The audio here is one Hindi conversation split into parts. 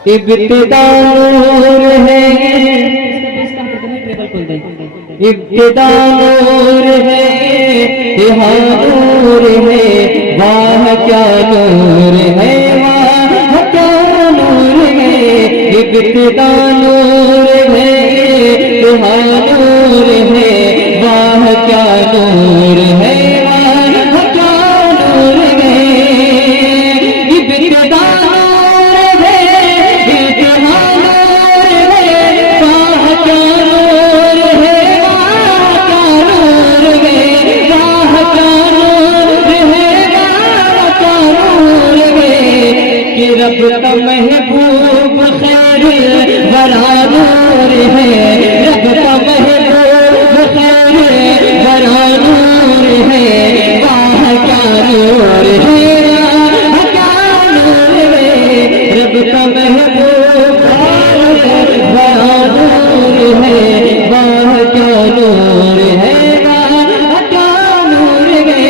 इब्तिदा नूर है, इब्तिदा नूर है, यहाँ नूर है, वाह क्या नूर है, वाह क्या नूर है। इब्तिदा नूर है, यहाँ नूर है, वाह क्या नूर है, वाह क्या नूर है। इब्तिदा नूर है, यहाँ नूर है, वाह क्या नूर है, वाह क्या नूर है, वाह क्या नूर है, वाह क्या नूर है। कि रब का महबूब खैर वरा नूर है, रब का महबूब खैर वरा नूर है, वाह क्या नूर है, वाह क्या नूर है। रब का महबूब खैर वरा नूर है, वाह क्या नूर है, वाह क्या नूर है।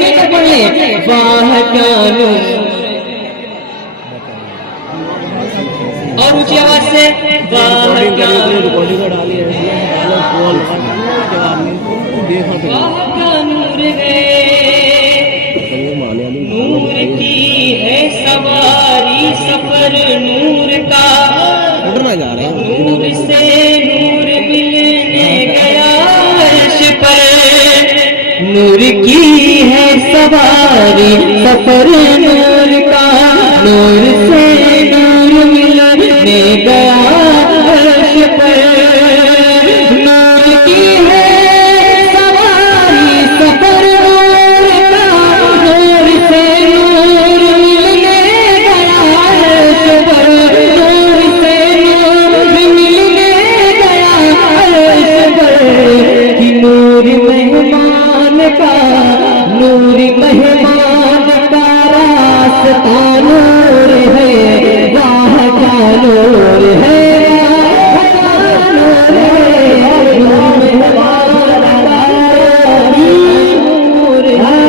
कैसे पढ़े? वाह क्या नूर। और ऊंची आवाज से वाह क्या रिकॉर्डिंग डाली है, वाह क्या नूर है। नूर की है सवारी सफर नूर का, उड़ना जा रहे हैं। नूर से नूर मिलने गया अर्श पर। नूर की है सवारी सफर नूर का, नूर से नूर मिलने गया अर्श पर। नूर की है सवारी सफर नूर का, नूर से नूर मिलने गया अर्श पर। नूर से नूर मिलने गया अर्श पर। कि नूर मेहमान का, नूर मेहमान का रास्ता नूर है, वाह क्या नूर है, वाह क्या नूर है। नूर मेहमान का नूर है।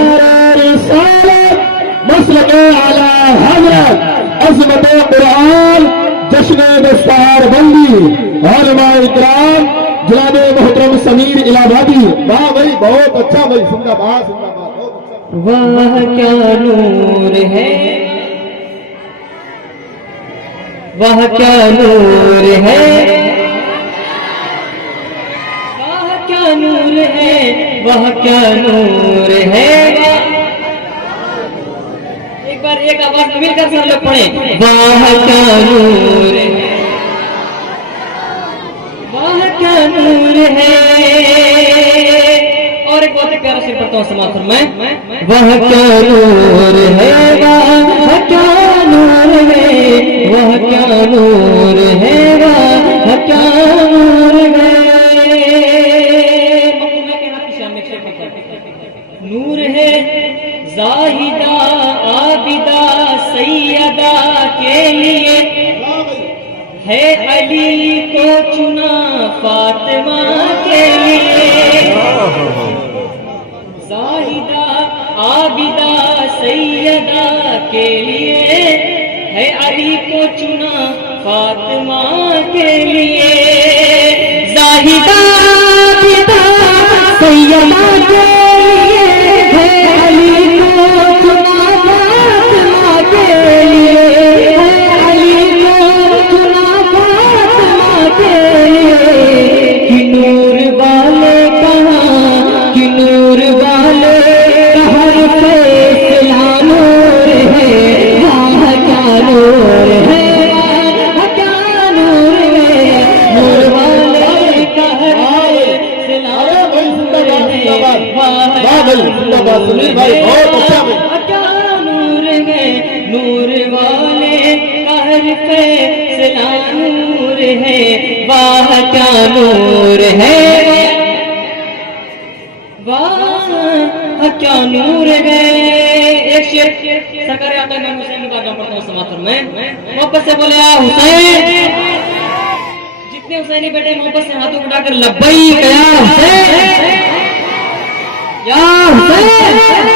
मसलक आला हजरत अज़मत कुरान जश्न दस्तार बंदी उलमा इकराम जनाब मोहतरम समीर इलाहाबादी। वाह भाई, बहुत अच्छा भाई, जिंदाबाद जिंदाबाद, बहुत अच्छा। वाह क्या नूर है, वाह क्या नूर है, वाह क्या नूर है, वाह क्या नूर है। एक बार एक आवाज में मिलकर सब लोग पढ़े, वाह क्या नूर है, वाह क्या नूर है। और एक बहुत ही प्यारा शेर पढ़ता हूँ समाप्त में, वह क्या नूर है, वह क्या नूर है, वह क्या नूर है, वह क्या नूर है। नूर है जाहिदा आबिदा सैयदा के लिए, है अली को चुना फातिमा के लिए। जाहिदा आबिदा सैयदा के लिए, है अली को चुना फातिमा के लिए। जाहिदा आबिदा सैयदा के लिए, है अली को चुना फातिमा के लिए, है अली को चुना फातिमा के लिए। कि नूर वाले कहाँ, कि नूर वाले कहर फैसला नूर है, वाह क्या नूर है, वाह क्या नूर है। नूर वाले कहर फैसला नूर है, वाह जिंदाबाद सुनील भाई, बहुत अच्छा भाई। वाह क्या नूर है। नूर वाले कहर फैसला नूर है, वाह क्या नूर है, वाह क्या नूर है। एक शेर सरकार आता है, मैं हुसैन की बात पढ़ता हूँ समाप्त में, मोहब्बत से बोले या हुसैन। जितने हुसैनी बेटे मोहब्बत से हाथों उठाकर लब्बैक या हुसैन, या हुसैन।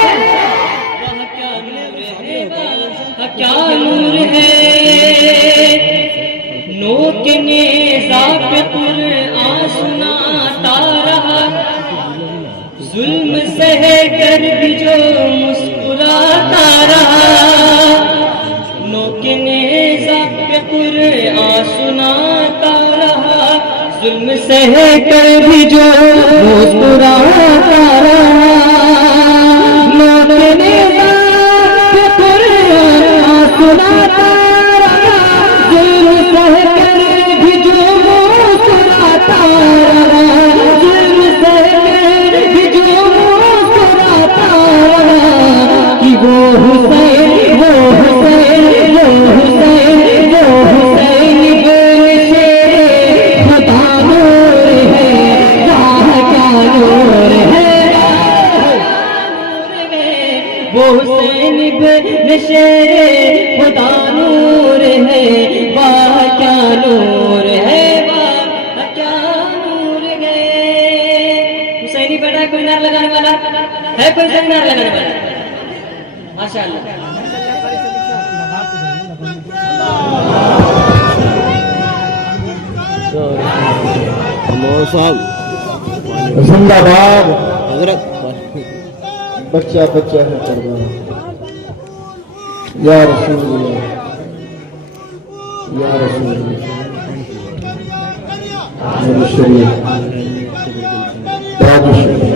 क्या नूर है, नोक नेज़ा पे कुरान सुनाता रहा, जुल्म सह कर भी जो मुस्कुराता रहा। नोक नेज़ा पे कुरान सुनाता रहा, जुल्म सह कर भी जो मुस्कुराता रहा। नोक नेज़ा पे कुरान सुनाता रहा, जुल्म सह कर भी जो मुस्कुराता रहा, जुल्म सह कर भी जो मुस्कुराता रहा। कि वो हुसैन, वो हुसैन, वो हुसैन, वो हुसैन इब्न शेर खुदा नूर है, वाह क्या नूर है। वो हुसैन इब्न शेर खुदा नूर है, वाह क्या नूर है, वाह क्या नूर है। हुसैनी बेटा कोई नार लगाने वाला है? कोई नार लगाने वाला? माशाअल्लाह। जिंदाबाद। हजरत बच्चा बच्चा है कुर्बान, या रसूलुल्लाह, या रसूलुल्लाह। मेरी शरीयत, ताज शरीयत,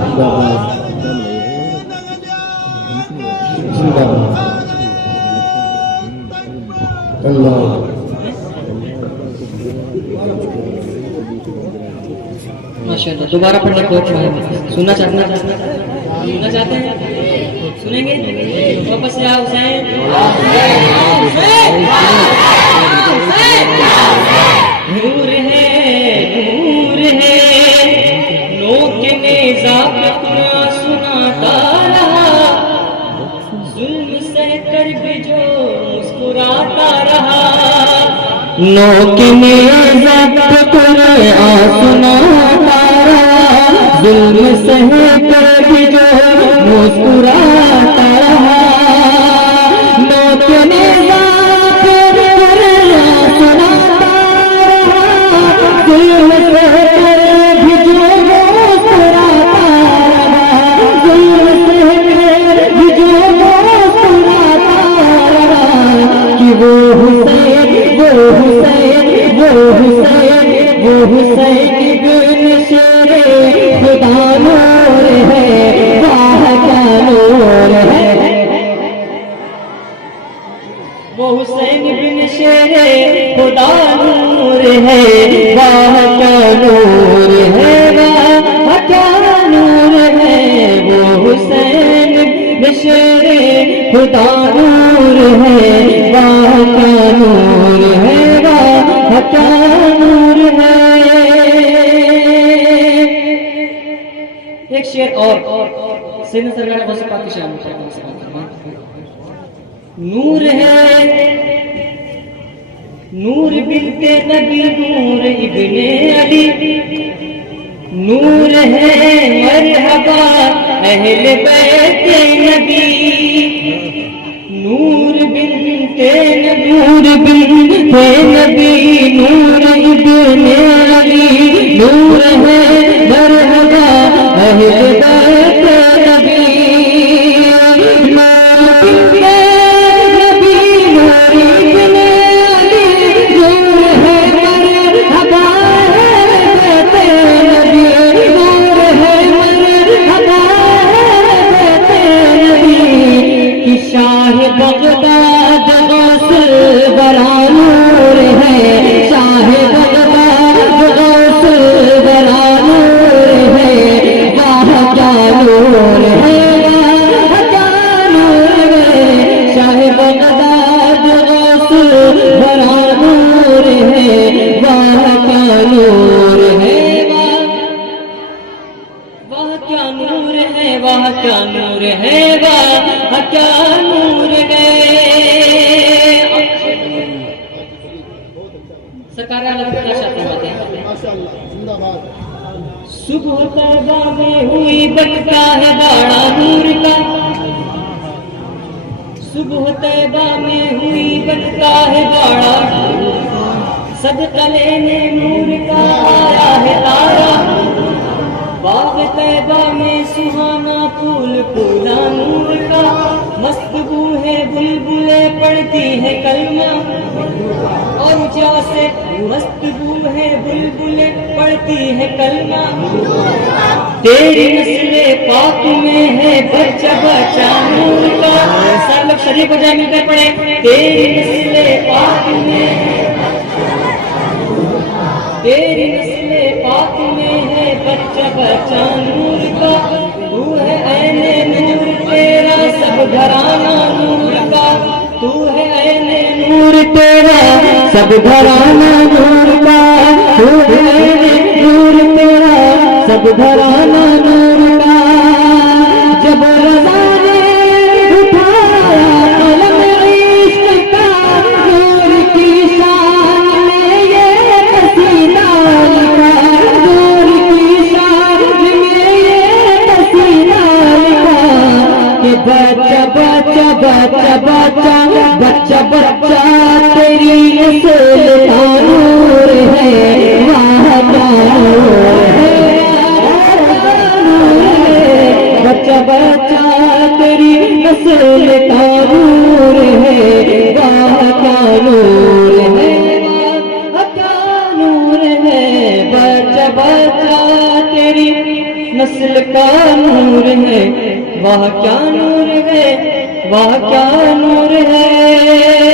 जिंदाबाद, जिंदाबाद। अल्लाह माशाअल्लाह। दोबारा पढ़ने को सुनना चाहते हैं? सुनना चाहते हैं? सुनेंगे? वापस से आओ हुसैन। नूर है, नूर है, नोक नेज़ा पे कुरान सुनाता रहा, जुल्म सह कर भी जो मुस्कुराता रहा। नोक नेज़ा पे कुरान सुनाता रहा, जुल्म सह कर भी जो मुस्कुराता रहा। नोक नेज़ा पे कुरान सुनाता रहा, जुल्म सह कर भी जो मुस्कुराता रहा, जुल्म सह कर भी जो मुस्कुराता रहा। कि वो हुसैन, वो हुसैन, वो हुसैन, वो हुसैन इब्न शेर खुदा नूर है, वाह क्या नूर है। वो हुसैन इब्न शेर खुदा नूर है, वाह क्या नूर है, वाह क्या नूर है। वो हुसैन इब्न शेर खुदा नूर है, वाह क्या नूर है, वाह क्या नूर है। एक शेर और सैयदना सरकार गौसे पाक की शान में। नूर है, नूर बिनते नबी, नूर इब्ने अली, नूर है मरहबा अहले बैते नबी। नूर बिनते नबी, नूर बिनते नबी, नूर इब्ने अली, नूर है मरहबा अहले बैते नबी। बगदाद गौसल बरा नूर है, शाह बगदाद गौसल बरा नूर है, वाह क्या नूर है, वाह क्या नूर है। शाह बगदाद गौसल बरा नूर है, वाह क्या नूर है, वाह क्या नूर है, वाह क्या नूर है, वाह क्या नूर है। सरकार सुबह तौबा में हुई बनता है बाड़ा नूर का, सुबह सुबह तैबा में हुई बनता है बाड़ा, सदका लेने नूर का आया है तारा। बाग तैबा में सुहाना फूल फूला नूर का, मस्त बू है बुलबुले पढ़ती है कलमा, और ऊंचा से मस्त बू है बुलबुले पढ़ती है कलमा। तेरी नस्ले पाक में है बच्चा बच्चा नूर का। सब लोग शरीफ हो जाए, मिलकर पढ़े। तेरी नस्ले पाक में, तेरी नस्ले पाक में है बच्चा बच्चा नूर का। तू है ऐने नूर तेरा सब घराना नूर का, तू है ऐने नूर तेरा सब घराना नूर का, तू है ऐने नूर तेरा सब घराना नूर का। जब रज़ा ने उठाया कलम इश्क का, नूर की शान में ये कसीदा लिखा, नूर की शान में ये कसीदा लिखा कि बच्चा बच्चा बच्चा बच्चा बच्चा बच्चा तेरी नस्ल का नूर है, वहाँ का नूर है। बच्चा बच्चा तेरी नस्ल का नूर है, वहाँ का नूर है, वहाँ का नूर है। बच्चा बच्चा तेरी नस्ल का नूर है, वह क्या नूर है, वह क्या नूर है।